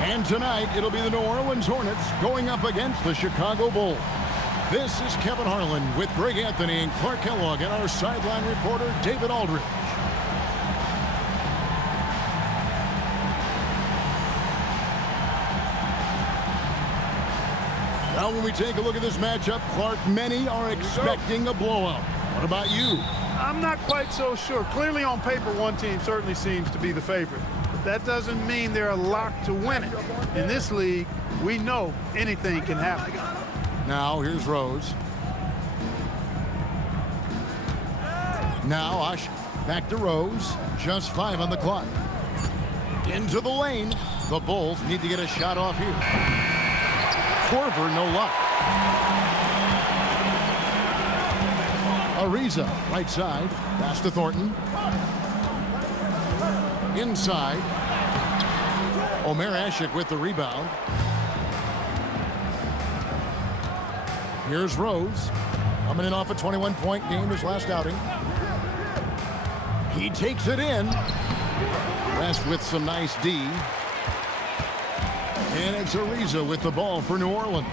And tonight, it'll be the New Orleans Hornets going up against the Chicago Bulls. This is Kevin Harlan with Greg Anthony and Clark Kellogg and our sideline reporter, David Aldridge. Now, when we take a look at this matchup, Clark, many are expecting a blowout. What about you? I'm not quite so sure. Clearly on paper, one team certainly seems to be the favorite. But that doesn't mean they're locked to win it. In this league, we know anything can happen. Now, here's Rose. Now, Ush back to Rose. Just 5 on the clock. Into the lane. The Bulls need to get a shot off here. Korver, no luck. Ariza, right side. Pass to Thornton. Inside. Omer Ashik with the rebound. Here's Rose. Coming in off a 21-point game his last outing. He takes it in. West with some nice D. And it's Ariza with the ball for New Orleans.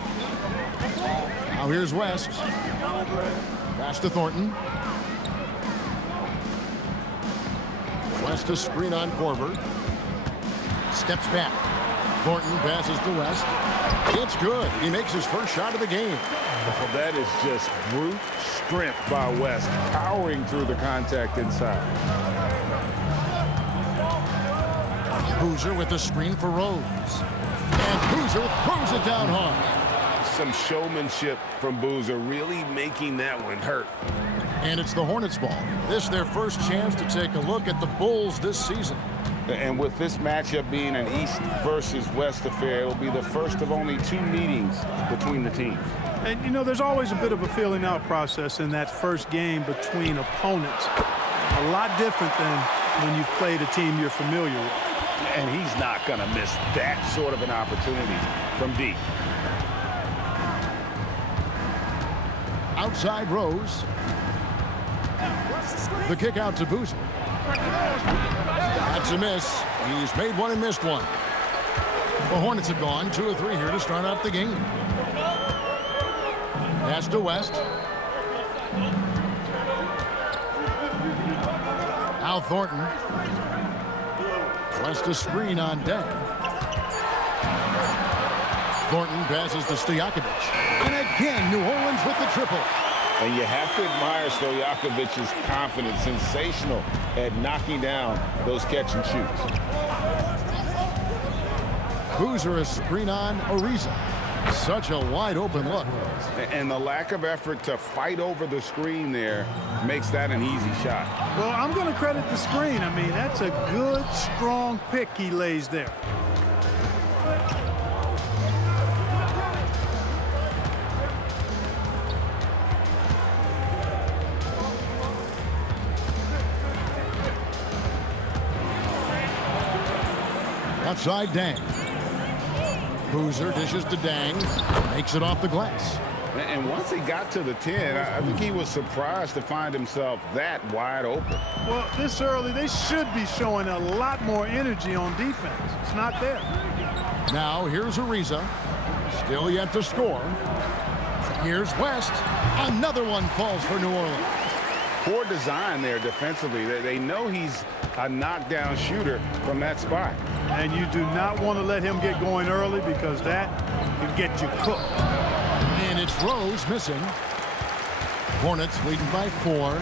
Now here's West. Pass to Thornton. West a screen on Korver. Steps back. Thornton passes to West. It's good. He makes his first shot of the game. Well, that is just brute strength by West, powering through the contact inside. Boozer with the screen for Rose. And Boozer throws it down hard. Some showmanship from Boozer, really making that one hurt. And it's the Hornets ball. This their first chance to take a look at the Bulls this season. And with this matchup being an East versus West affair, it will be the first of only 2 meetings between the teams. And, you know, there's always a bit of a feeling out process in that first game between opponents. A lot different than when you've played a team you're familiar with. And he's not going to miss that sort of an opportunity from deep. Outside Rose. The kick out to Boozer. That's a miss. He's made one and missed one. The Hornets have gone 2 of 3 here to start out the game. Pass to West. Now Thornton. West a screen on Deng. Thornton passes to Stojakovic. And again, New Orleans with the triple. And you have to admire Stojakovic's confidence. Sensational at knocking down those catch and shoots. Boozer a screen on Ariza. Such a wide open look. And the lack of effort to fight over the screen there makes that an easy shot. Well, I'm going to credit the screen. I mean, that's a good, strong pick he lays there. Outside Deng. Boozer dishes to Deng. Makes it off the glass. And once he got to the 10, I think he was surprised to find himself that wide open. Well, this early, they should be showing a lot more energy on defense. It's not there. Now here's Ariza. Still yet to score. Here's West. Another one falls for New Orleans. Poor design there defensively. They know he's a knockdown shooter from that spot. And you do not want to let him get going early because that can get you cooked. And it's Rose missing. Hornets leading by 4.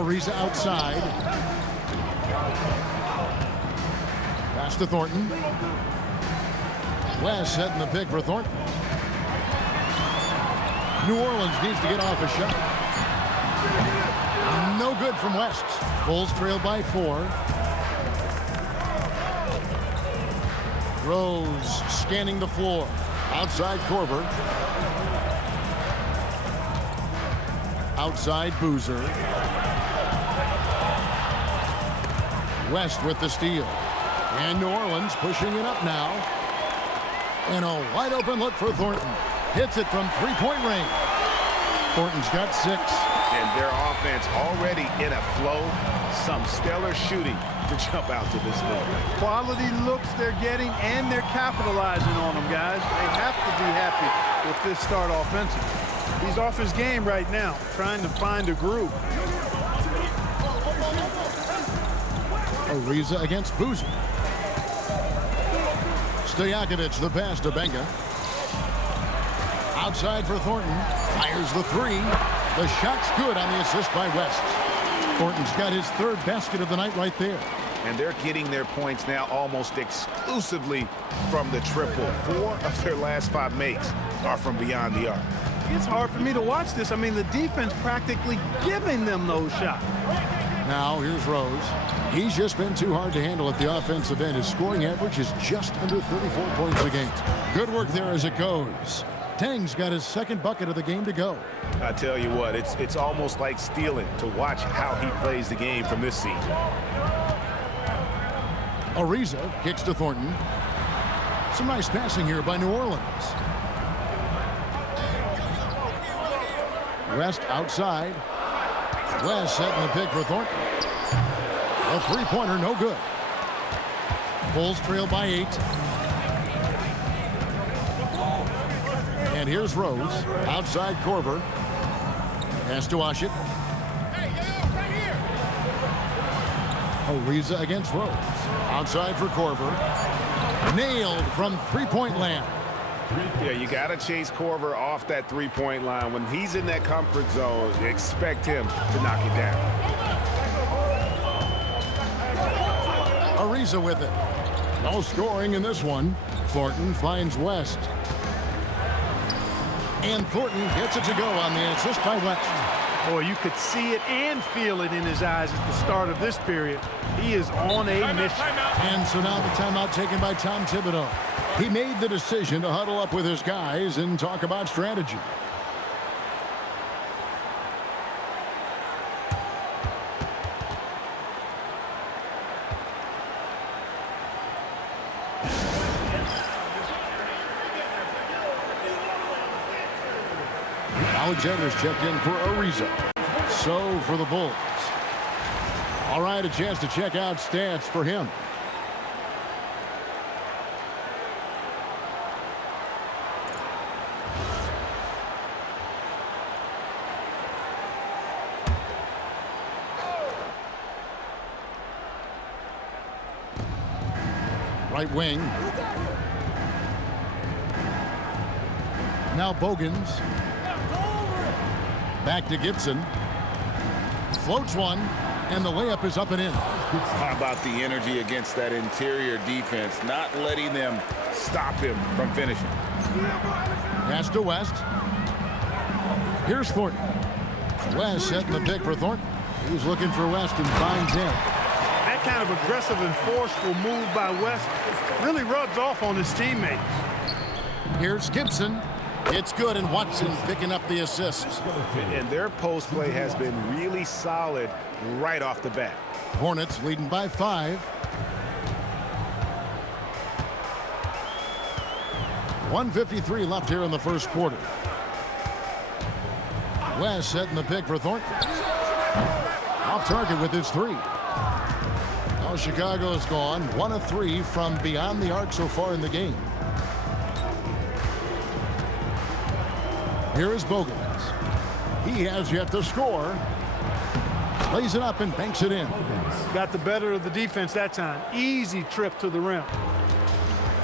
Ariza outside. Pass to Thornton. West setting the pick for Thornton. New Orleans needs to get off a shot. No good from West. Bulls trail by 4. Rose scanning the floor. Outside Korver. Outside Boozer. West with the steal. And New Orleans pushing it up now. And a wide open look for Thornton. Hits it from 3-point range. Thornton's got 6. And their offense already in a flow. Some stellar shooting to jump out to this lead. Quality looks they're getting, and they're capitalizing on them, guys. They have to be happy with this start offensively. He's off his game right now, trying to find a groove. Ariza against Boozer. Stojakovic, the pass to Benga. Outside for Thornton. Fires the three. The shot's good on the assist by West. Thornton's got his third basket of the night right there. And they're getting their points now almost exclusively from the triple. 4 of their last 5 makes are from beyond the arc. It's hard for me to watch this. I mean, the defense practically giving them those shots. Now here's Rose. He's just been too hard to handle at the offensive end. His scoring average is just under 34 points a game. Good work there as it goes. Tang's got his second bucket of the game to go. I tell you what, it's almost like stealing to watch how he plays the game from this seat. Ariza kicks to Thornton. Some nice passing here by New Orleans. West outside. West setting the pick for Thornton. A three-pointer, no good. Bulls trail by 8. And here's Rose. Outside Korver. Has to wash it. Ariza against Rose. Outside for Korver. Nailed from three-point land. Yeah, you got to chase Korver off that three-point line. When he's in that comfort zone, expect him to knock it down. Ariza with it. No scoring in this one. Thornton finds West. And Thornton gets it to go on the assist by West. Boy, you could see it and feel it in his eyes at the start of this period. He is on a mission. And so now the timeout taken by Tom Thibodeau. He made the decision to huddle up with his guys and talk about strategy. Alexander's checked in for Ariza. So for the Bulls. All right, a chance to check out stats for him. Right wing. Now Bogans. Back to Gibson. Floats one, and the layup is up and in. How about the energy against that interior defense, not letting them stop him from finishing. Pass to West. Here's Thornton. West setting the pick for Thornton. He's looking for West and finds him. That kind of aggressive and forceful move by West really rubs off on his teammates. Here's Gibson. It's good, and Watson picking up the assist. And their post play has been really solid right off the bat. Hornets leading by 5. 1:53 left here in the first quarter. West setting the pick for Thornton. Off target with his 3. Now Chicago's gone 1 of 3 from beyond the arc so far in the game. Here is Bogans. He has yet to score. Lays it up and banks it in. Got the better of the defense that time. Easy trip to the rim.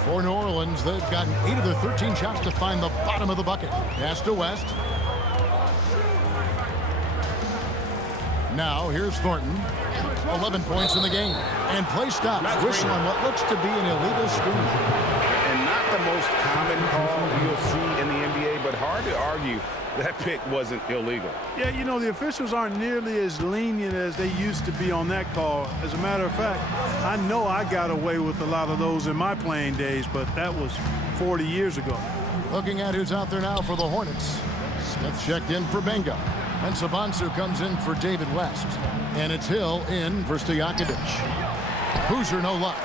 For New Orleans, they've gotten 8 of their 13 shots to find the bottom of the bucket. Pass to West. Now here's Thornton. 11 points in the game. And play stops. Whistle on what looks to be an illegal screen. And not the most common call you'll see in the NBA, but hard to argue that pick wasn't illegal. Yeah, you know, the officials aren't nearly as lenient as they used to be on that call. As a matter of fact, I know I got away with a lot of those in my playing days, but that was 40 years ago. Looking at who's out there now for the Hornets. Smith checked in for Benga. And Sabansu comes in for David West. And it's Hill in for Stojakovic. Boozer, no luck.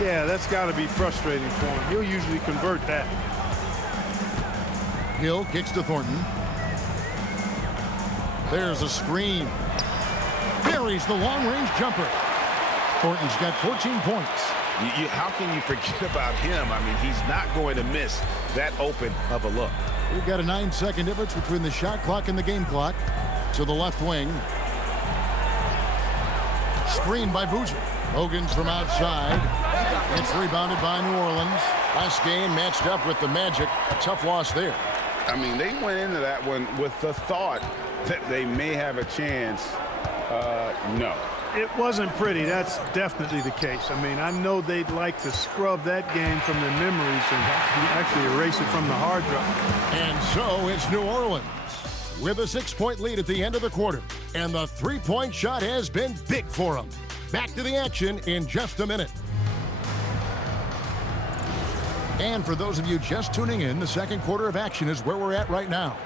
Yeah, that's got to be frustrating for him. He'll usually convert that. Hill kicks to Thornton. There's a screen. Buries the long-range jumper. Thornton's got 14 points. How can you forget about him? I mean, he's not going to miss that open of a look. We've got a 9-second difference between the shot clock and the game clock. To the left wing. Screen by Boozer. Hogan's from outside. It's rebounded by New Orleans. Last game matched up with the Magic. A tough loss there. I mean, they went into that one with the thought that they may have a chance. No. It wasn't pretty. That's definitely the case. I mean, I know they'd like to scrub that game from their memories and actually erase it from the hard drive. And so it's New Orleans with a 6-point lead at the end of the quarter. And the three-point shot has been big for them. Back to the action in just a minute. And for those of you just tuning in, the second quarter of action is where we're at right now.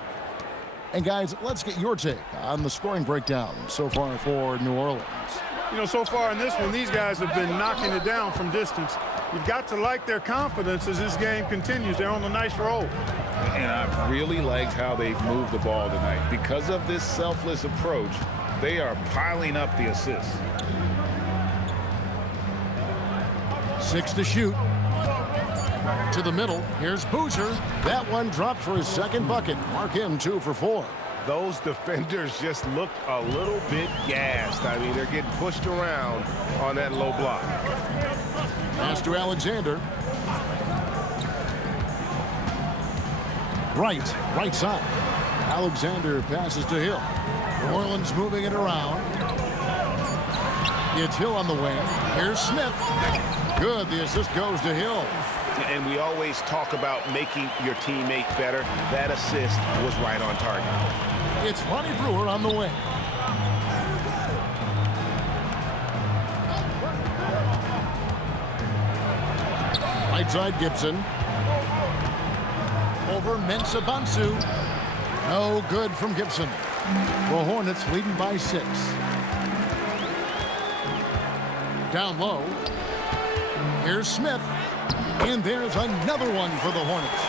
And guys, let's get your take on the scoring breakdown so far for New Orleans. You know, so far in this one, these guys have been knocking it down from distance. You've got to like their confidence as this game continues. They're on a nice roll. And I really liked how they've moved the ball tonight. Because of this selfless approach, they are piling up the assists. 6 to shoot. To the middle. Here's Boozer. That one dropped for his second bucket. Mark him 2 for 4. Those defenders just look a little bit gassed. I mean, they're getting pushed around on that low block. Pass to Alexander. Right side. Alexander passes to Hill. New Orleans moving it around. It's Hill on the wing. Here's Smith. Good. The assist goes to Hill. And we always talk about making your teammate better. That assist was right on target. It's Ronnie Brewer on the wing. Right side Gibson. Over Mensah Bonsu. No good from Gibson. The Hornets leading by 6. Down low. Here's Smith. And there's another one for the Hornets.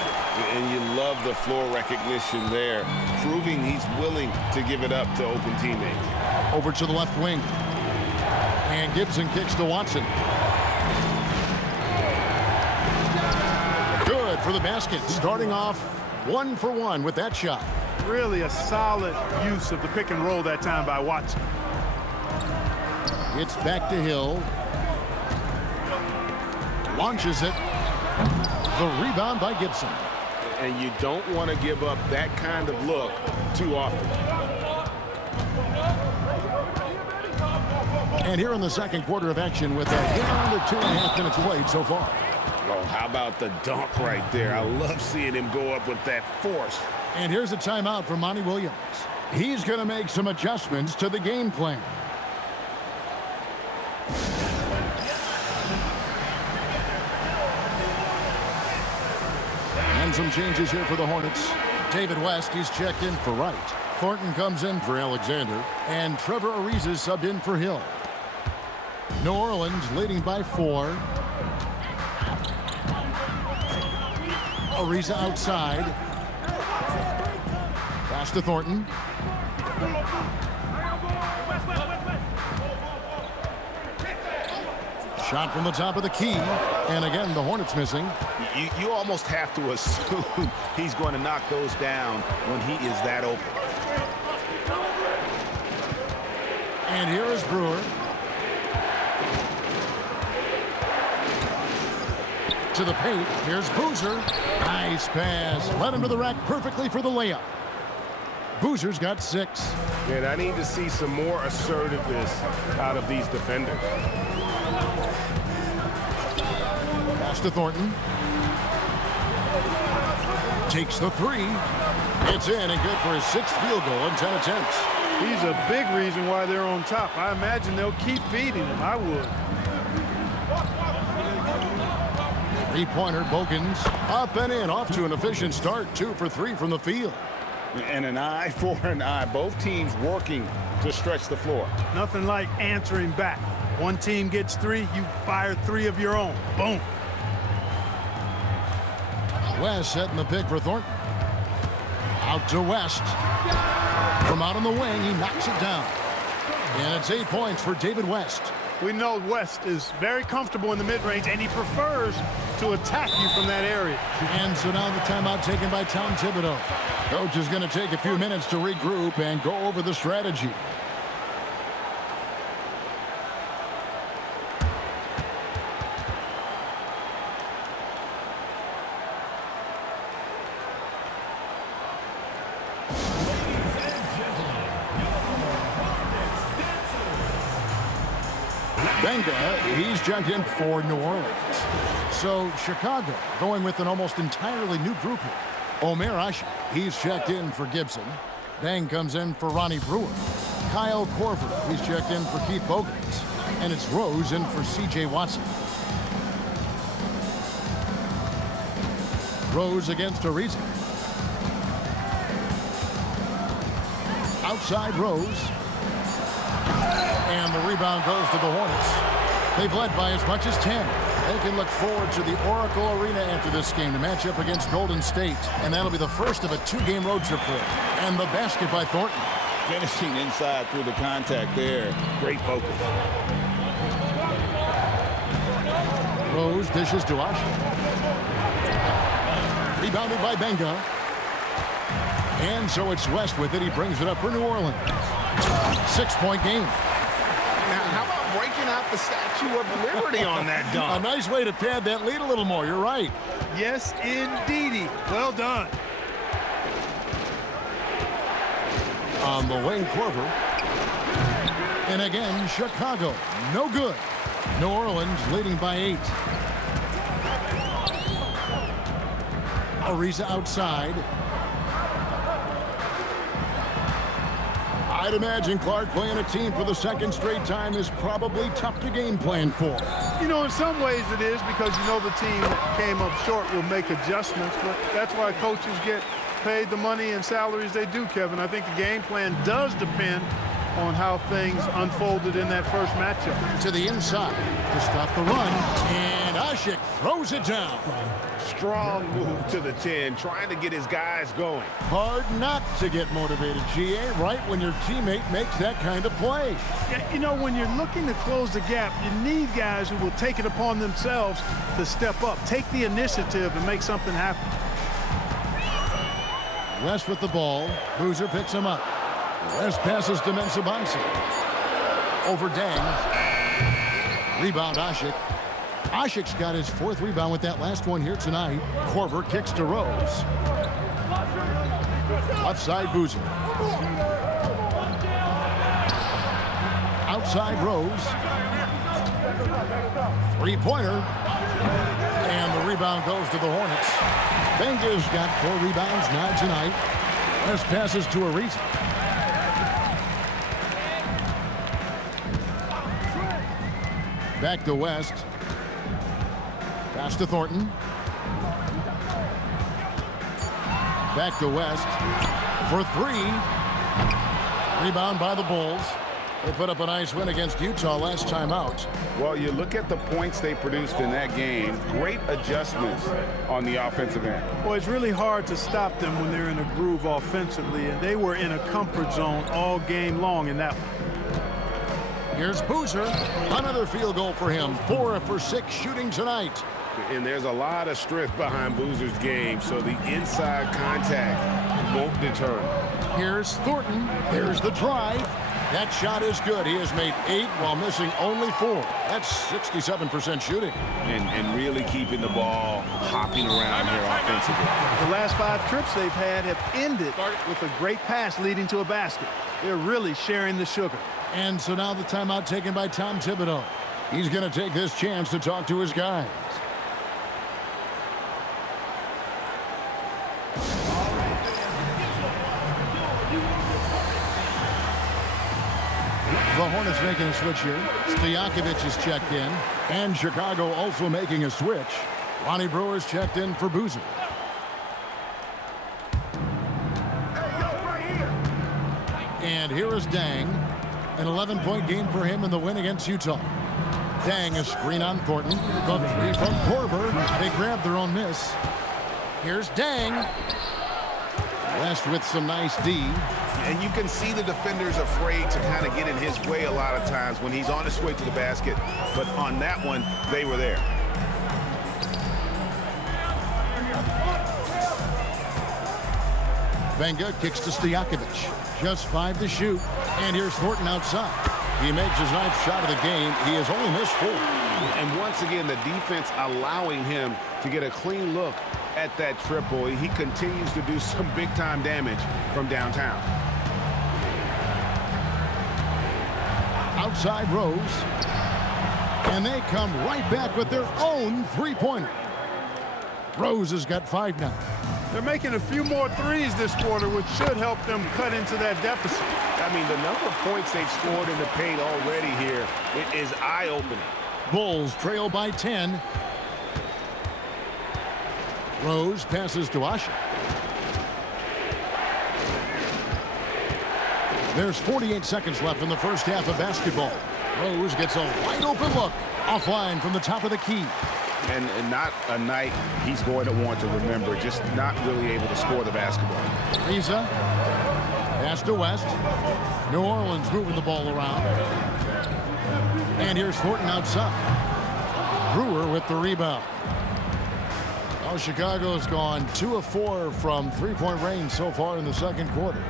And you love the floor recognition there, proving he's willing to give it up to open teammates. Over to the left wing. And Gibson kicks to Watson. Good for the basket. Starting off 1 for 1 with that shot. Really a solid use of the pick and roll that time by Watson. It's back to Hill. Launches it. The rebound by Gibson. And you don't want to give up that kind of look too often. And here in the second quarter of action with a hit under 2.5 minutes played so far. Oh, how about the dunk right there? I love seeing him go up with that force. And here's a timeout from Monty Williams. He's going to make some adjustments to the game plan. And some changes here for the Hornets. David West, he's checked in for Wright. Thornton comes in for Alexander. And Trevor Ariza subbed in for Hill. New Orleans leading by 4. Ariza outside. Pass to Thornton. Shot from the top of the key. And again, the Hornets missing. You almost have to assume he's going to knock those down when he is that open. And here is Brewer. To the paint. Here's Boozer. Nice pass. Led him to the rack perfectly for the layup. Boozer's got 6. And I need to see some more assertiveness out of these defenders. Pass to Thornton. Takes the 3. It's in and good for his 6th field goal in 10 attempts. He's a big reason why they're on top. I imagine they'll keep feeding him. I would. 3-pointer, Bogans. Up and in, off to an efficient start. 2 for 3 from the field. And an eye for an eye. Both teams working to stretch the floor. Nothing like answering back. One team gets 3, you fire 3 of your own. Boom. West setting the pick for Thornton. Out to West. From out on the wing, he knocks it down. And it's 8 points for David West. We know West is very comfortable in the mid-range, and he prefers to attack you from that area. And so now the timeout taken by Tom Thibodeau. Coach is going to take a few minutes to regroup and go over the strategy. Benga, he's checked in for New Orleans. So Chicago going with an almost entirely new group here. Omer Ashe, he's checked in for Gibson. Bang comes in for Ronnie Brewer. Kyle Korver, he's checked in for Keith Bogans. And it's Rose in for C.J. Watson. Rose against Ariza. Outside Rose. And the rebound goes to the Hornets. They've led by as much as 10. They can look forward to the Oracle Arena after this game to match up against Golden State. And that'll be the first of a 2-game road trip for them. And the basket by Thornton. Finishing inside through the contact there. Great focus. Rose dishes to Ashe. Rebounded by Benga. And so it's West with it. He brings it up for New Orleans. 6-point game. Now, how about breaking out the Statue of Liberty on that dunk? A nice way to pad that lead a little more. You're right. Yes, indeedy. Well done. On the wing, Korver. And again, Chicago. No good. New Orleans leading by 8. Ariza outside. I'd imagine Clark playing a team for the second straight time is probably tough to game plan for. You know, in some ways it is, because you know the team that came up short will make adjustments, but that's why coaches get paid the money and salaries they do, Kevin. I think the game plan does depend on how things unfolded in that first matchup. To the inside to stop the run, and Ashe throws it down. Strong move to the 10, trying to get his guys going. Hard not to get motivated, GA, right when your teammate makes that kind of play. Yeah, you know, when you're looking to close the gap, you need guys who will take it upon themselves to step up, take the initiative, and make something happen. West with the ball. Boozer picks him up. West passes to Mensah-Bonsu. Over Dang. Rebound Ashe. Ashe's got his 4th rebound with that last one here tonight. Korver kicks to Rose. Left side Boozer. Outside Rose. 3-pointer. And the rebound goes to the Hornets. Benga's got 4 rebounds now tonight. West passes to Ariza. Back to West. Pass to Thornton. Back to West for 3. Rebound by the Bulls. They put up a nice win against Utah last time out. Well, you look at the points they produced in that game. Great adjustments on the offensive end. Well, it's really hard to stop them when they're in a groove offensively, and they were in a comfort zone all game long in that one. Here's Boozer. Another field goal for him. 4 for 6 shooting tonight. And there's a lot of strength behind Boozer's game, so the inside contact won't deter him. Here's Thornton. There's the drive. That shot is good. He has made 8 while missing only 4. That's 67% shooting. And really keeping the ball hopping around here offensively. The last 5 trips they've had have ended with a great pass leading to a basket. They're really sharing the sugar. And so now the timeout taken by Tom Thibodeau. He's going to take this chance to talk to his guys. The Hornets making a switch here. Stojakovic is checked in. And Chicago also making a switch. Ronnie Brewer's checked in for Boozer. And here is Dang. An 11-point game for him in the win against Utah. Dang, a screen on Thornton. The 3 from Korver. They grab their own miss. Here's Dang. West with some nice D. And you can see the defenders afraid to kind of get in his way a lot of times when he's on his way to the basket. But on that one, they were there. Benga kicks to Stojakovic. Just 5 to shoot. And here's Thornton outside. He makes his 9th shot of the game. He has only missed 4. And once again, the defense allowing him to get a clean look at that triple. He continues to do some big-time damage from downtown. Outside Rose. And they come right back with their own three-pointer. Rose has got 5 now. They're making a few more threes this quarter, which should help them cut into that deficit. I mean, the number of points they've scored in the paint already here is eye-opening. Bulls trail by 10. Rose passes to Asha. There's 48 seconds left in the first half of basketball. Rose gets a wide open look. Offline from the top of the key. And not a night he's going to want to remember, just not really able to score the basketball. Riza. Pass to West. New Orleans moving the ball around. And here's Thornton outside. Brewer with the rebound. Now Chicago's gone 2 of 4 from three-point range so far in the second quarter.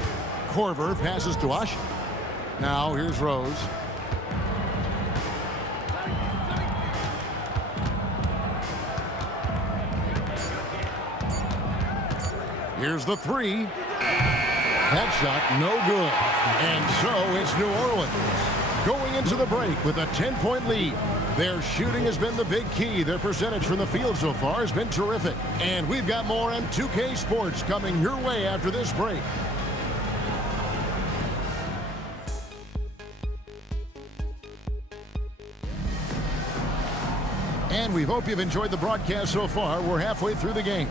Korver passes to Asha. Now here's Rose. Here's the 3. That shot no good. And so it's New Orleans going into the break with a 10-point lead. Their shooting has been the big key. Their percentage from the field so far has been terrific. And we've got more on 2K Sports coming your way after this break. And we hope you've enjoyed the broadcast so far. We're halfway through the game.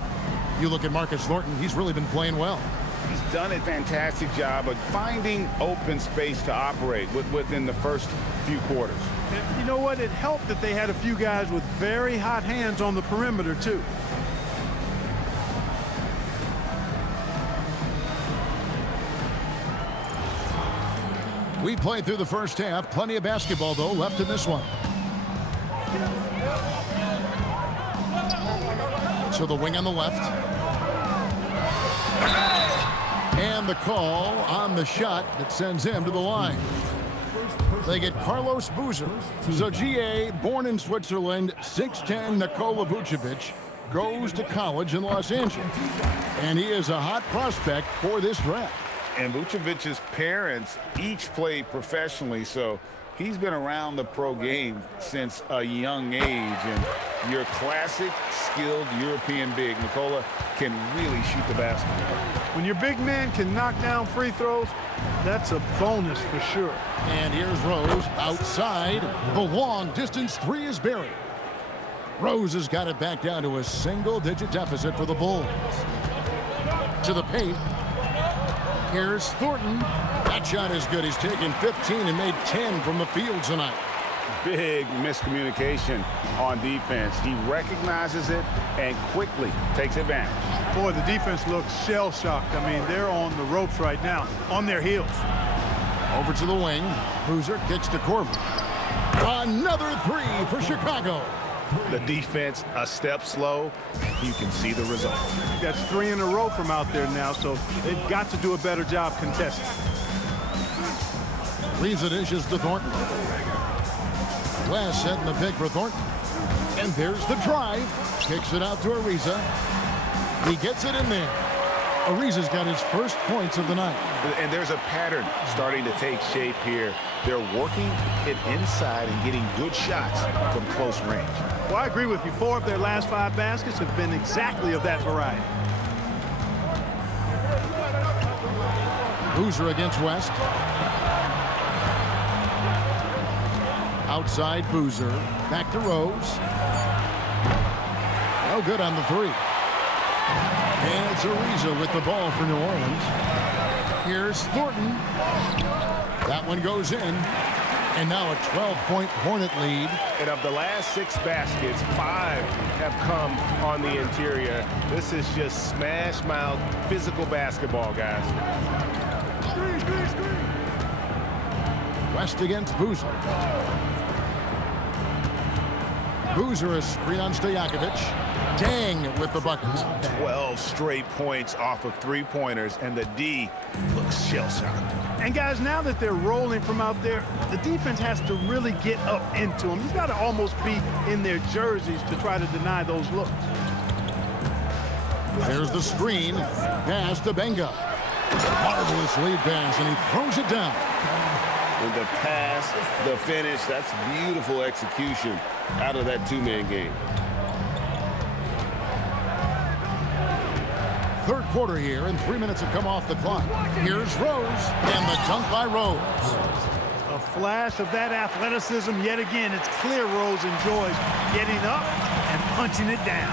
You look at Marcus Thornton, he's really been playing well. He's done a fantastic job of finding open space to operate within the first few quarters. And you know what? It helped that they had a few guys with very hot hands on the perimeter, too. We played through the first half. Plenty of basketball, though, left in this one. So the wing on the left. And the call on the shot that sends him to the line. They get Carlos Boozer. So GA, born in Switzerland, 6'10", Nikola Vucevic, goes to college in Los Angeles. And he is a hot prospect for this draft. And Vucevic's parents each played professionally, so he's been around the pro game since a young age. And your classic, skilled European big, Nikola, can really shoot the basketball. When your big man can knock down free throws, that's a bonus for sure. And here's Rose outside. The long distance 3 is buried. Rose has got it back down to a single-digit deficit for the Bulls. To the paint. Here's Thornton. That shot is good. He's taken 15 and made 10 from the field tonight. Big miscommunication on defense. He recognizes it and quickly takes advantage. Boy, the defense looks shell-shocked. I mean, they're on the ropes right now, on their heels. Over to the wing. Boozer kicks to Korver. Another 3 for Chicago. The defense a step slow. You can see the result. That's 3 in a row from out there now, so they've got to do a better job contesting. Riza dishes to Thornton. West setting the pick for Thornton. And there's the drive. Kicks it out to Ariza. He gets it in there. Ariza's got his first points of the night. And there's a pattern starting to take shape here. They're working it inside and getting good shots from close range. Well, I agree with you. 4 of their last 5 baskets have been exactly of that variety. Boozer against West. Outside Boozer. Back to Rose. No good on the 3. And it's Ariza with the ball for New Orleans. Here's Thornton. That one goes in. And now a 12-point Hornet lead. And of the last 6 baskets, 5 have come on the interior. This is just smash mouth physical basketball, guys. West against Boozer. Boozer is screen on Stojakovic. Dang with the bucket. 12 straight points off of 3-pointers, and the D looks shell-shocked. And guys, now that they're rolling from out there, the defense has to really get up into them. You've got to almost be in their jerseys to try to deny those looks. There's the screen. Pass to Benga. Marvelous lead pass, and he throws it down. With the pass, the finish, that's beautiful execution out of that 2-man game. Third quarter here, and 3 minutes have come off the clock. Here's Rose, and the dunk by Rose. A flash of that athleticism yet again. It's clear Rose enjoys getting up and punching it down.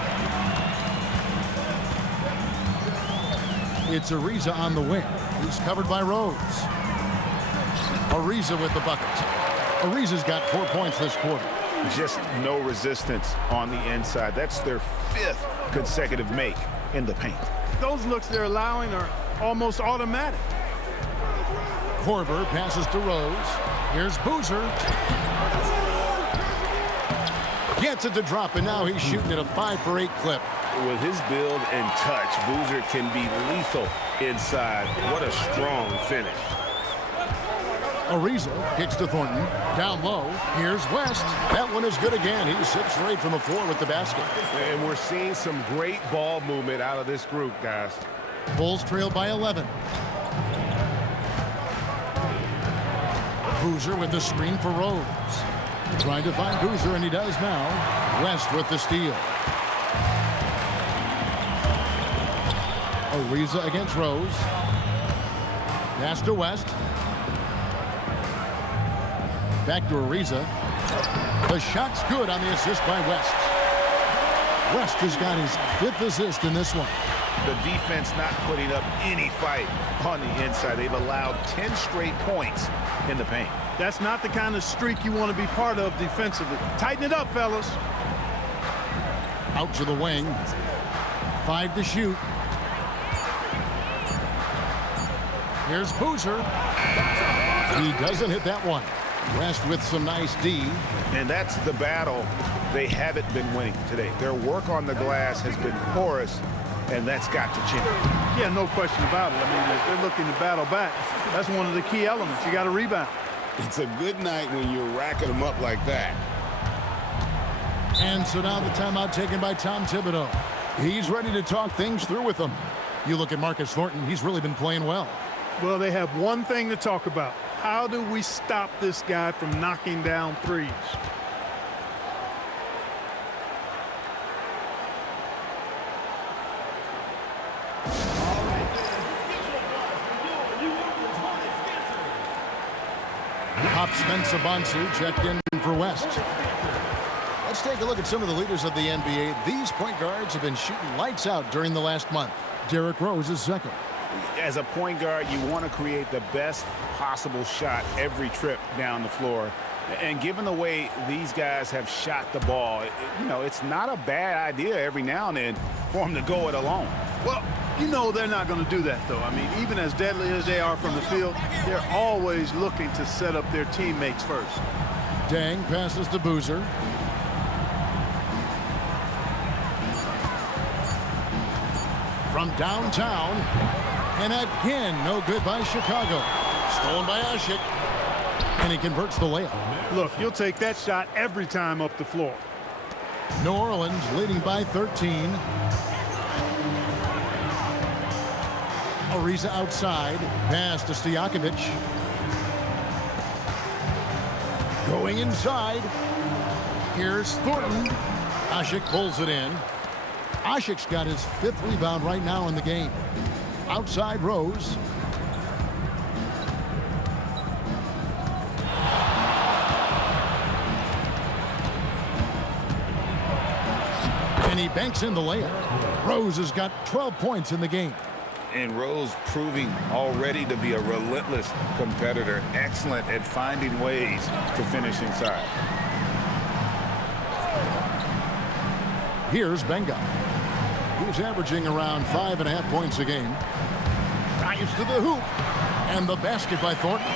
It's Ariza on the wing. He's covered by Rose. Ariza with the bucket. Ariza's got 4 points this quarter. Just no resistance on the inside. That's their 5th consecutive make in the paint. Those looks they're allowing are almost automatic. Korver passes to Rose. Here's Boozer. Gets it to drop, and now he's shooting at a 5-for-8 clip. With his build and touch, Boozer can be lethal inside. What a strong finish. Ariza kicks to Thornton. Down low. Here's West. That one is good again. He's 6 for 8 from the floor with the basket. And we're seeing some great ball movement out of this group, guys. Bulls trail by 11. Boozer with the screen for Rose. Trying to find Boozer, and he does now. West with the steal. Ariza against Rose. Pass to West. Back to Ariza. The shot's good on the assist by West. West has got his 5th assist in this one. The defense not putting up any fight on the inside. They've allowed 10 straight points in the paint. That's not the kind of streak you want to be part of defensively. Tighten it up, fellas. Out to the wing. 5 to shoot. Here's Boozer. He doesn't hit that one. West with some nice D. And that's the battle they haven't been winning today. Their work on the glass has been porous, and that's got to change. Yeah, no question about it. I mean, if they're looking to battle back, that's one of the key elements. You got to rebound. It's a good night when you're racking them up like that. And so now the timeout taken by Tom Thibodeau. He's ready to talk things through with them. You look at Marcus Thornton, he's really been playing well. Well, they have one thing to talk about. How do we stop this guy from knocking down threes? Pop Spencer Bonsu checked in for West. Let's take a look at some of the leaders of the NBA. These point guards have been shooting lights out during the last month. Derrick Rose is second. As a point guard, you want to create the best possible shot every trip down the floor. And given the way these guys have shot the ball, you know, it's not a bad idea every now and then for them to go it alone. Well, you know they're not going to do that, though. I mean, even as deadly as they are from the field, they're always looking to set up their teammates first. Dang passes to Boozer. From downtown. And again, no good by Chicago. Stolen by Ashik. And he converts the layup. Look, you'll take that shot every time up the floor. New Orleans leading by 13. Ariza outside. Pass to Stojakovic. Going inside. Here's Thornton. Ashik pulls it in. Ashik's got his 5th rebound right now in the game. Outside Rose. And he banks in the layup. Rose has got 12 points in the game. And Rose proving already to be a relentless competitor, excellent at finding ways to finish inside. Here's Benga. He's averaging around 5.5 points a game. Drives to the hoop. And the basket by Thornton.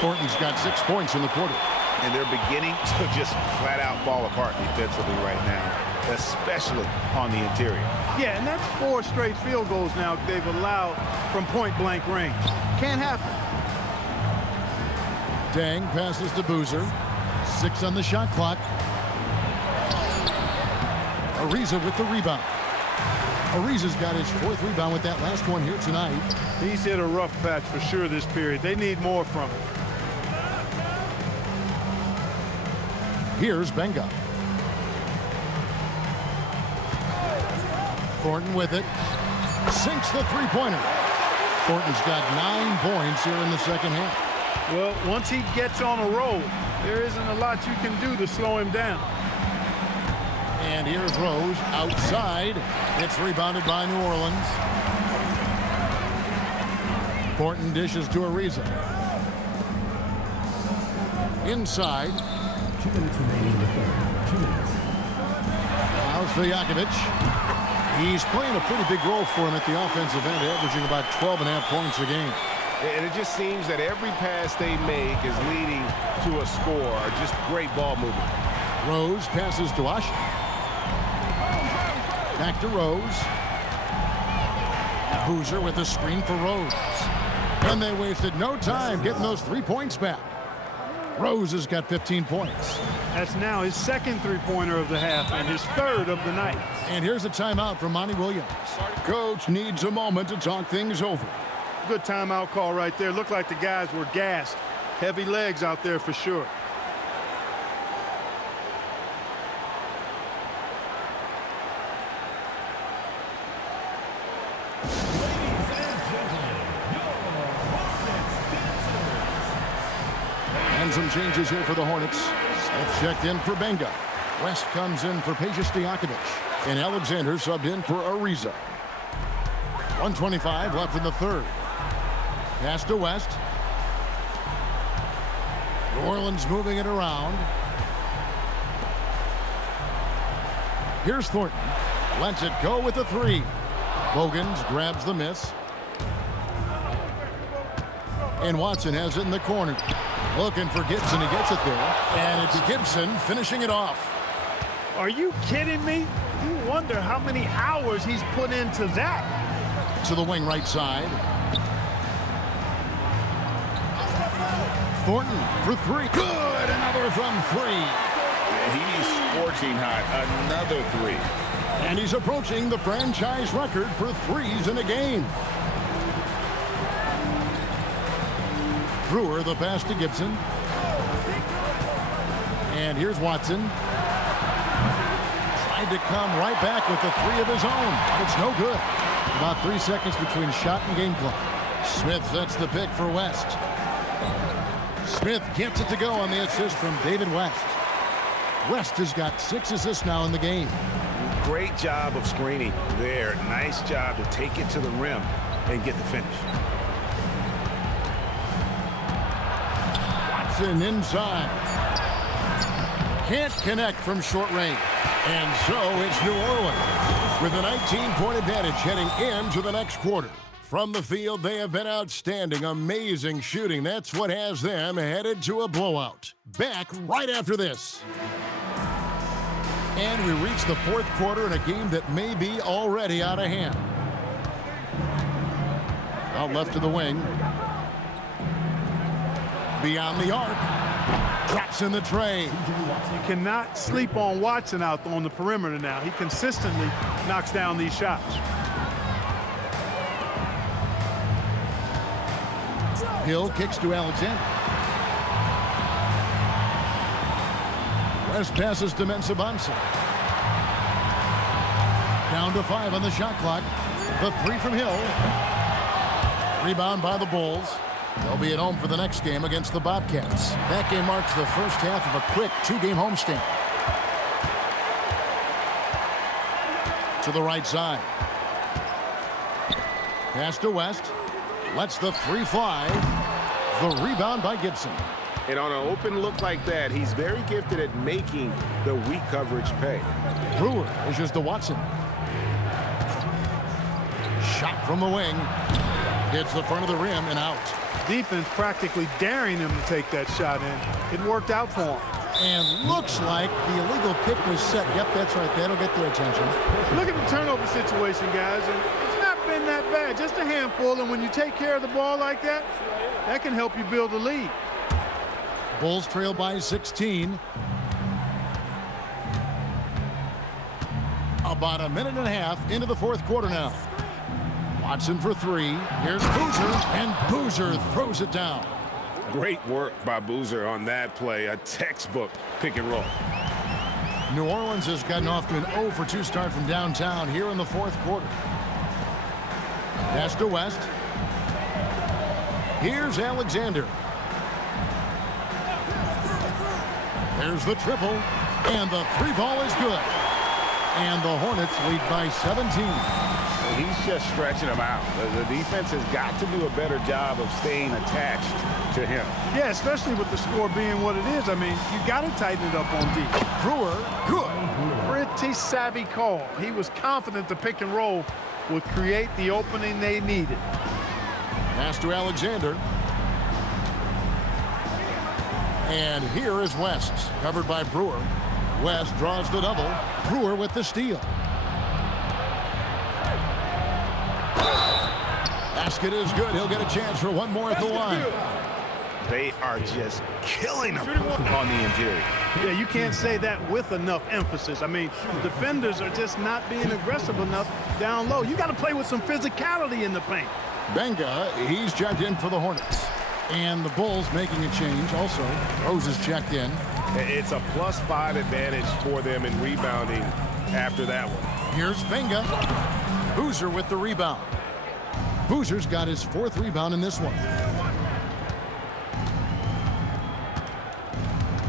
Thornton's got 6 points in the quarter. And they're beginning to just flat out fall apart defensively right now, especially on the interior. Yeah, and that's 4 straight field goals now they've allowed from point-blank range. Can't happen. Dang passes to Boozer. 6 on the shot clock. Ariza with the rebound. Ariza's got his 4th rebound with that last one here tonight. He's hit a rough patch for sure this period. They need more from him. Here's Benga. Thornton with it. Sinks the three-pointer. Thornton's got 9 points here in the second half. Well, once he gets on a roll, there isn't a lot you can do to slow him down. And here's Rose outside. It's rebounded by New Orleans. Thornton dishes to Ariza. Inside. 2 minutes remaining in the third. 2 minutes. Now Stojakovic. He's playing a pretty big role for him at the offensive end, averaging about 12.5 points a game. And it just seems that every pass they make is leading to a score. Just great ball movement. Rose passes to Asha. Back to Rose. Boozer with a screen for Rose. And they wasted no time getting those 3 points back. Rose has got 15 points. That's now his 2nd three-pointer of the half and his 3rd of the night. And here's a timeout from Monty Williams. Coach needs a moment to talk things over. Good timeout call right there. Looked like the guys were gassed. Heavy legs out there for sure. And some changes here for the Hornets. Smith checked in for Benga. West comes in for Stojakovic. And Alexander subbed in for Ariza. 1:25 left in the third. Pass to West. New Orleans moving it around. Here's Thornton. Lets it go with a 3. Bogans grabs the miss. And Watson has it in the corner. Looking for Gibson. He gets it there. And it's Gibson finishing it off. Are you kidding me? You wonder how many hours he's put into that. To the wing right side. Thornton for 3. Good. Another from 3. He's scorching hot. Another 3. And he's approaching the franchise record for 3s in a game. Brewer the pass to Gibson. And here's Watson. Tried to come right back with the 3 of his own. But it's no good. About 3 seconds between shot and game clock. Smith sets the pick for West. Smith gets it to go on the assist from David West. West has got 6 assists now in the game. Great job of screening there. Nice job to take it to the rim and get the finish. Watson inside. Can't connect from short range. And so it's New Orleans with a 19-point advantage heading into the next quarter. From the field, they have been outstanding, amazing shooting. That's what has them headed to a blowout. Back right after this. And we reach the 4th quarter in a game that may be already out of hand. Out left to the wing. Beyond the arc. Drops in the tray. You cannot sleep on Watson out on the perimeter now. He consistently knocks down these shots. Hill kicks to Alexander. West passes to Mensah-Bonsu. Down to 5 on the shot clock. The 3 from Hill. Rebound by the Bulls. They'll be at home for the next game against the Bobcats. That game marks the first half of a quick 2-game homestand. To the right side. Pass to West. Lets the three fly. The rebound by Gibson. And on an open look like that, he's very gifted at making the weak coverage pay. Brewer issues to Watson. Shot from the wing. Hits the front of the rim and out. Defense practically daring him to take that shot in. It worked out for him. And looks like the illegal pick was set. Yep, that's right. That'll get their attention. Look at the turnover situation, guys. And it's not been that bad. Just a handful. And when you take care of the ball like that, that can help you build a lead. Bulls trail by 16. About a minute and a half into the fourth quarter now. Watson for three. Here's Boozer, and Boozer throws it down. Great work by Boozer on that play. A textbook pick and roll. New Orleans has gotten off to an 0 for 2 start from downtown here in the fourth quarter. Pass to West. Here's Alexander. There's the triple, and the three ball is good. And the Hornets lead by 17. He's just stretching them out. The defense has got to do a better job of staying attached to him. Yeah, especially with the score being what it is. I mean, you got to tighten it up on D. Brewer, good. Pretty savvy call. He was confident the pick and roll would create the opening they needed. Pass to Alexander. And here is West, covered by Brewer. West draws the double. Brewer with the steal. Basket is good. He'll get a chance for one more at the line. They are just killing him on the interior. Yeah, you can't say that with enough emphasis. I mean, defenders are just not being aggressive enough down low. You got to play with some physicality in the paint. Benga, he's checked in for the Hornets. And the Bulls making a change also. Rose is checked in. It's a +5 advantage for them in rebounding after that one. Here's Benga. Boozer with the rebound. Boozer's got his 4th rebound in this one.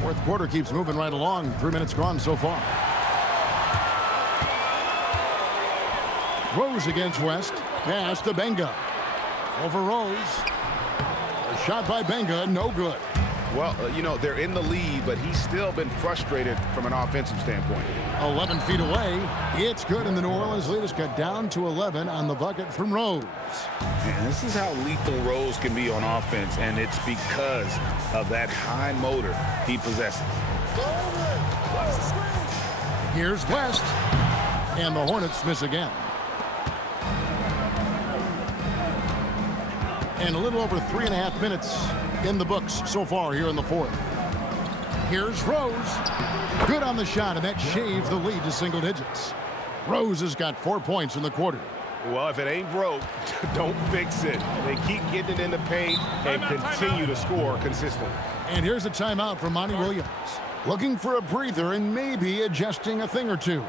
Fourth quarter keeps moving right along. 3 minutes gone so far. Rose against West. Pass to Benga. Over Rose. A shot by Benga, no good. Well, you know, they're in the lead, but he's still been frustrated from an offensive standpoint. 11 feet away. It's good, and the New Orleans lead is cut down to 11 on the bucket from Rose. And this is how lethal Rose can be on offense, and it's because of that high motor he possesses. Here's West, and the Hornets miss again. And a little over 3.5 minutes in the books so far here in the fourth. Here's Rose. Good on the shot, and that shaves the lead to single digits. Rose has got 4 points in the quarter. Well, if it ain't broke, don't fix it. They keep getting it in the paint and continue to score consistently. And here's a timeout from Monty Williams. Looking for a breather and maybe adjusting a thing or two.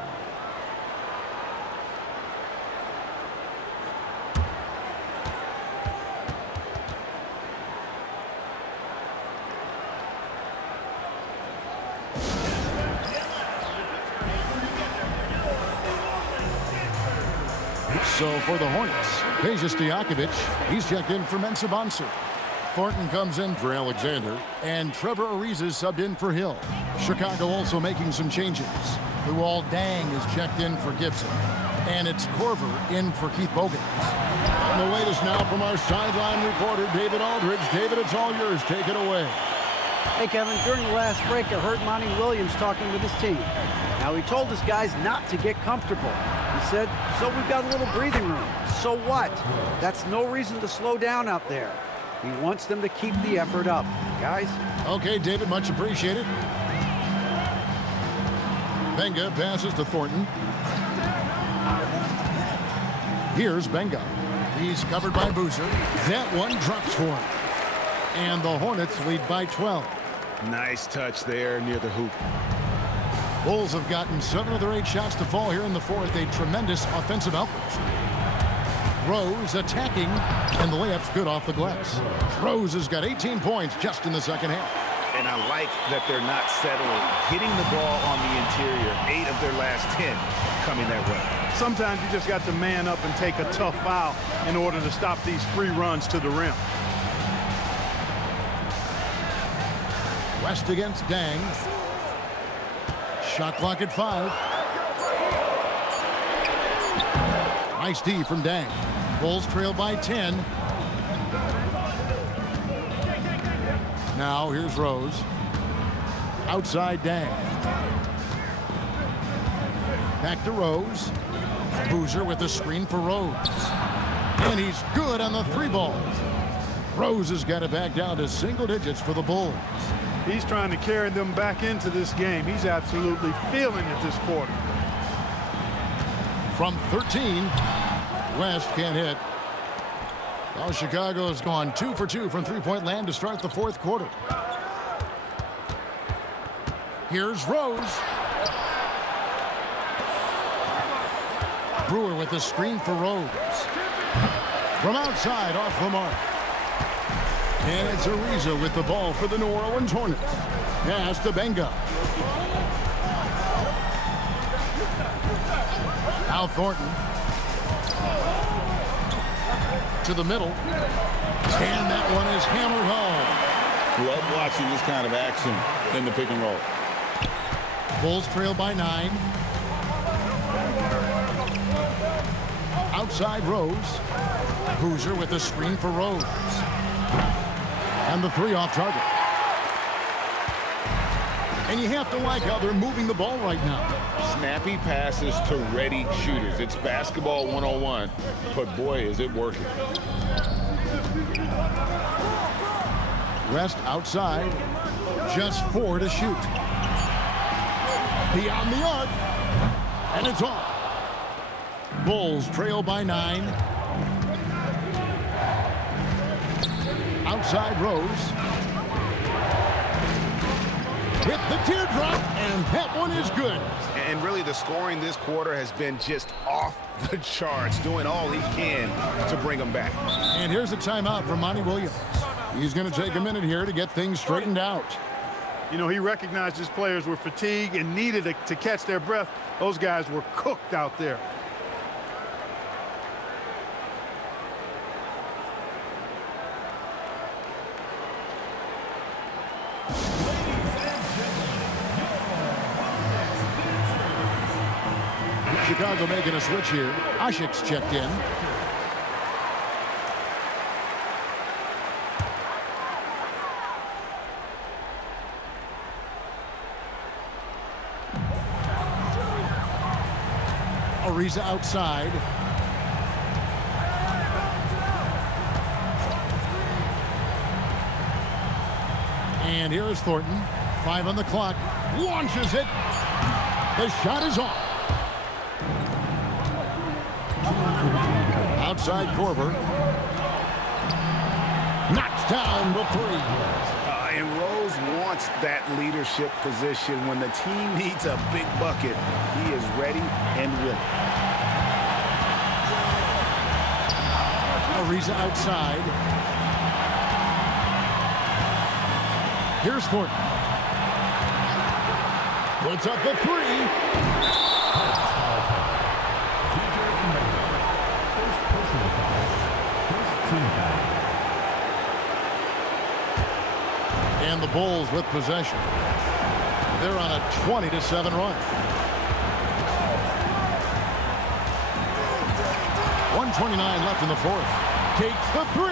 So for the Hornets, Peja Stojakovic, he's checked in for Mensa Bonser. Thornton comes in for Alexander, and Trevor Ariza is subbed in for Hill. Chicago also making some changes. Luol Deng is checked in for Gibson, and it's Korver in for Keith Bogans. And the latest now from our sideline reporter, David Aldridge. David, it's all yours. Take it away. Hey, Kevin, during the last break, I heard Monty Williams talking with his team. Now, he told his guys not to get comfortable. He said, so we've got a little breathing room. So what? That's no reason to slow down out there. He wants them to keep the effort up. Guys? Okay, David, much appreciated. Benga passes to Thornton. Here's Benga. He's covered by Boozer. That one drops for him. And the Hornets lead by 12. Nice touch there near the hoop. Bulls have gotten 7 of their 8 shots to fall here in the fourth. A tremendous offensive outburst. Rose attacking, and the layup's good off the glass. Rose has got 18 points just in the second half. and I like that they're not settling. Getting the ball on the interior, 8 of their last 10 coming that way. Sometimes you just got to man up and take a tough foul in order to stop these free runs to the rim. West against Dang. Shot clock at 5. Nice D from Dang. Bulls trail by 10. Now here's Rose. Outside Dang. Back to Rose. Boozer with the screen for Rose. And he's good on the 3 ball. Rose has got it back down to single digits for the Bulls. He's trying to carry them back into this game. He's absolutely feeling it this quarter. From 13, West can't hit. Well, Chicago's gone 2 for 2 from three-point land to start the 4th quarter. Here's Rose. Brewer with the screen for Rose. From outside, off the mark. And it's Ariza with the ball for the New Orleans Hornets. Pass to Benga. Now Thornton. To the middle. And that one is hammered home. Love watching this kind of action in the pick and roll. Bulls trail by 9. Outside Rose. Boozer with the screen for Rose. And the 3 off target. And you have to like how they're moving the ball right now. Snappy passes to ready shooters. It's basketball 101, but boy, is it working. West outside. Just 4 to shoot. Beyond the arc. And it's off. Bulls trail by 9. Outside Rose. Hit the teardrop, and that one is good. And really the scoring this quarter has been just off the charts, doing all he can to bring them back. And here's a timeout from Monty Williams. He's going to take a minute here to get things straightened out. You know, he recognized his players were fatigued and needed to catch their breath. Those guys were cooked out there. Chicago making a switch here. Ashik's checked in. Ariza outside. And here is Thornton. 5 on the clock. Launches it. The shot is off. Outside Korver. Knocks down the 3. And Rose wants that leadership position. When the team needs a big bucket, he is ready and willing. Ariza outside. Here's Thornton. Puts up the 3. And the Bulls with possession. They're on a 20-7 run. 1:29 left in the 4th. Takes the 3.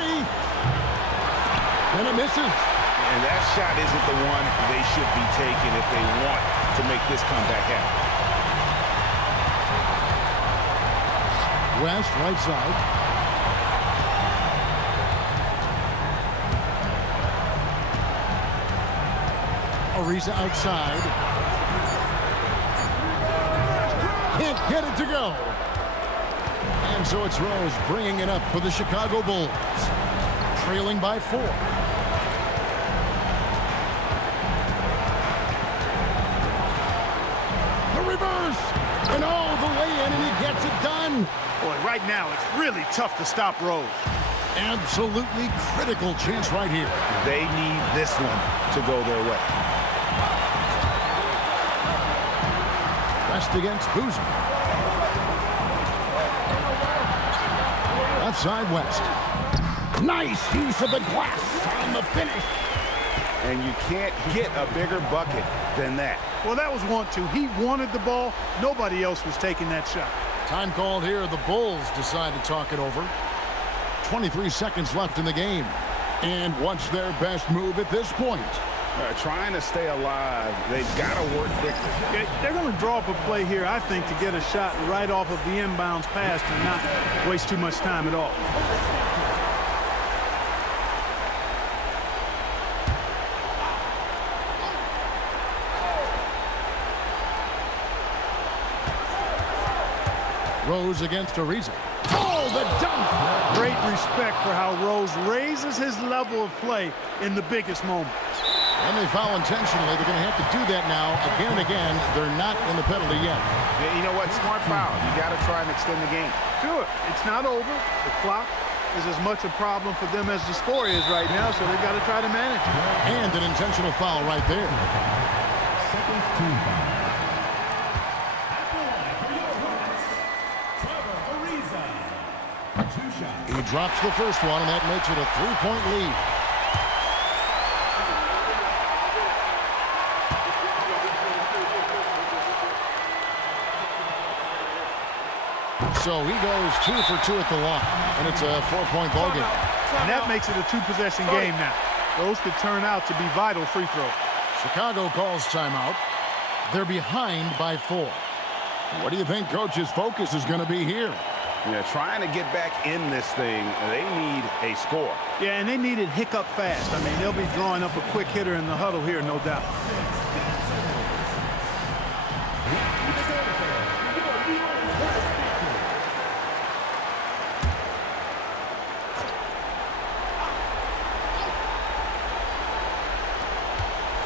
And it misses. And that shot isn't the one they should be taking if they want to make this comeback happen. West right side. Ariza outside. Can't get it to go. And so it's Rose bringing it up for the Chicago Bulls. Trailing by 4. The reverse. And the lay-in, and he gets it done. Boy, right now it's really tough to stop Rose. Absolutely critical chance right here. They need this one to go their way. West against Boozer. Left side, West. Nice use of the glass on the finish. And you can't get a bigger bucket than that. Well, that was want to. He wanted the ball. Nobody else was taking that shot. Time called here. The Bulls decide to talk it over. 23 seconds left in the game. And what's their best move at this point? Trying to stay alive, they've got to work quickly. They're going to draw up a play here, I think, to get a shot right off of the inbounds pass and not waste too much time at all. Rose against Ariza. Oh, the dunk! Great respect for how Rose raises his level of play in the biggest moments. And they foul intentionally. They're going to have to do that now again and again. They're not in the penalty yet. Yeah, you know what? Smart foul. You got to try and extend the game. Sure, it's not over. The clock is as much a problem for them as the score is right now, so they've got to try to manage it. And an intentional foul right there. Second team foul. He drops the first one, and that makes it a 3-point lead. So he goes 2 for 2 at the line, and it's a 4-point ball game. And that makes it a two-possession game now. Those could turn out to be vital free throws. Chicago calls timeout. They're behind by 4. What do you think Coach's focus is going to be here? Yeah, trying to get back in this thing, they need a score. Yeah, and they need it hiccup fast. I mean, they'll be drawing up a quick hitter in the huddle here, no doubt.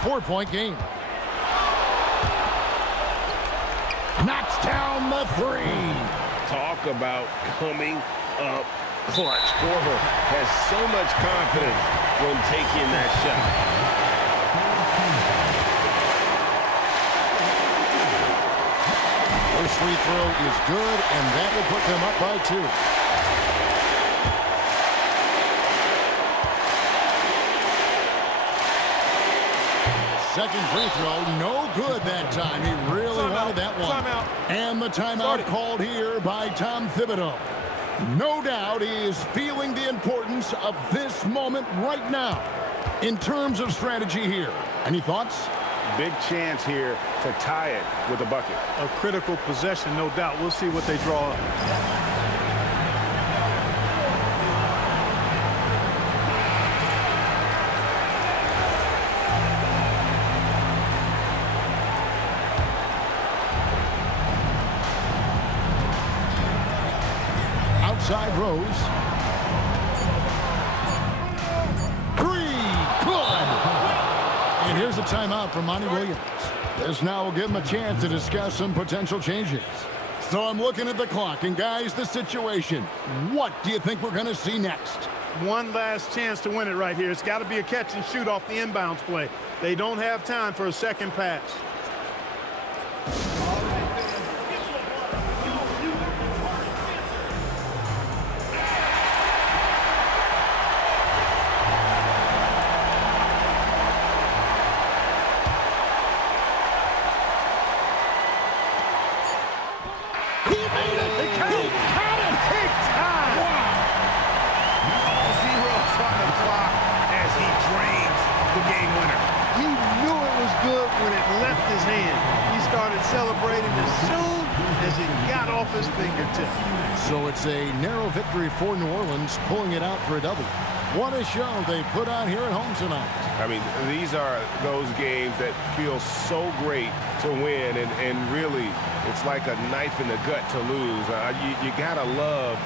Four-point game. Knocks down the 3. Talk about coming up clutch. Korver has so much confidence when taking that shot. First free throw is good, and that will put them up by 2. Second free throw, no good that time. He really wanted that one. Timeout. And the timeout called here by Tom Thibodeau. No doubt he is feeling the importance of this moment right now in terms of strategy here. Any thoughts? Big chance here to tie it with a bucket. A critical possession, no doubt. We'll see what they draw up. Outside Rose. 3, good! And here's a timeout from Monty Williams. This now will give him a chance to discuss some potential changes. So I'm looking at the clock, and guys, the situation. What do you think we're going to see next? One last chance to win it right here. It's got to be a catch and shoot off the inbounds play. They don't have time for a second pass. Celebrating as soon as it got off his fingertips. So it's a narrow victory for New Orleans, pulling it out for a double. What a show they put on here at home tonight. I mean, these are those games that feel so great to win, and really, it's like a knife in the gut to lose. You gotta love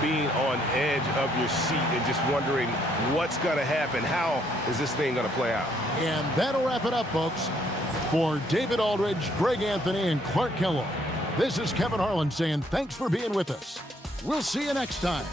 being on edge of your seat and just wondering what's gonna happen. How is this thing gonna play out? And that'll wrap it up, folks. For David Aldridge, Greg Anthony, and Clark Kellogg, this is Kevin Harlan saying thanks for being with us. We'll see you next time.